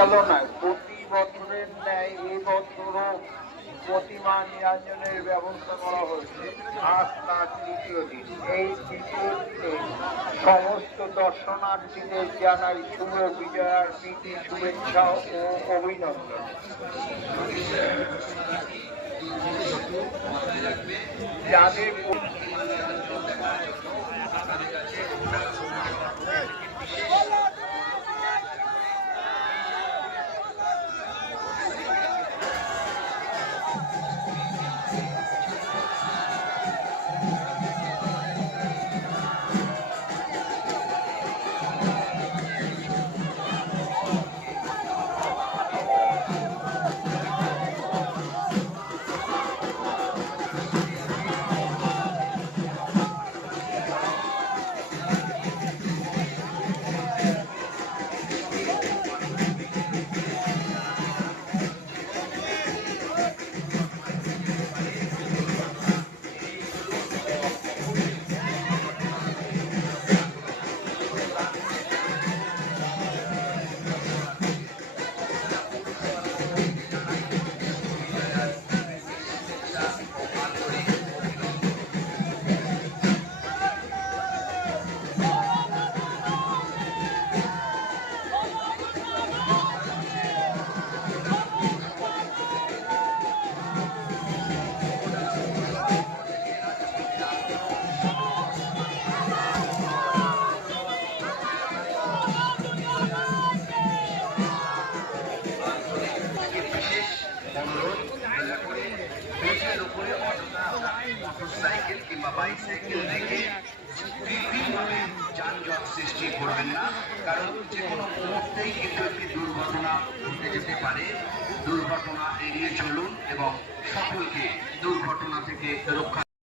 পরিচালনায় প্রতি বছরের ন্যায় এই বছরও প্রতিমা নিরঞ্জনের ব্যবস্থা করা হয়েছে। আজ তার তৃতীয় দিন। এই তৃতীয় দিনে সমস্ত দর্শনার্থীদের জানাই শুভ বিজয়ার প্রীতি শুভেচ্ছা ও অভিনন্দন। যাদের মোটরসাইকেল কিংবা বাইসাইকেল রেখে কৃত্রিমভাবে যানজট সৃষ্টি করবেন না, কারণ যে কোনো মুহূর্তেই কিন্তু একটি দুর্ঘটনা ঘটে যেতে পারে। দুর্ঘটনা এড়িয়ে চলুন এবং সকলকে দুর্ঘটনা থেকে রক্ষা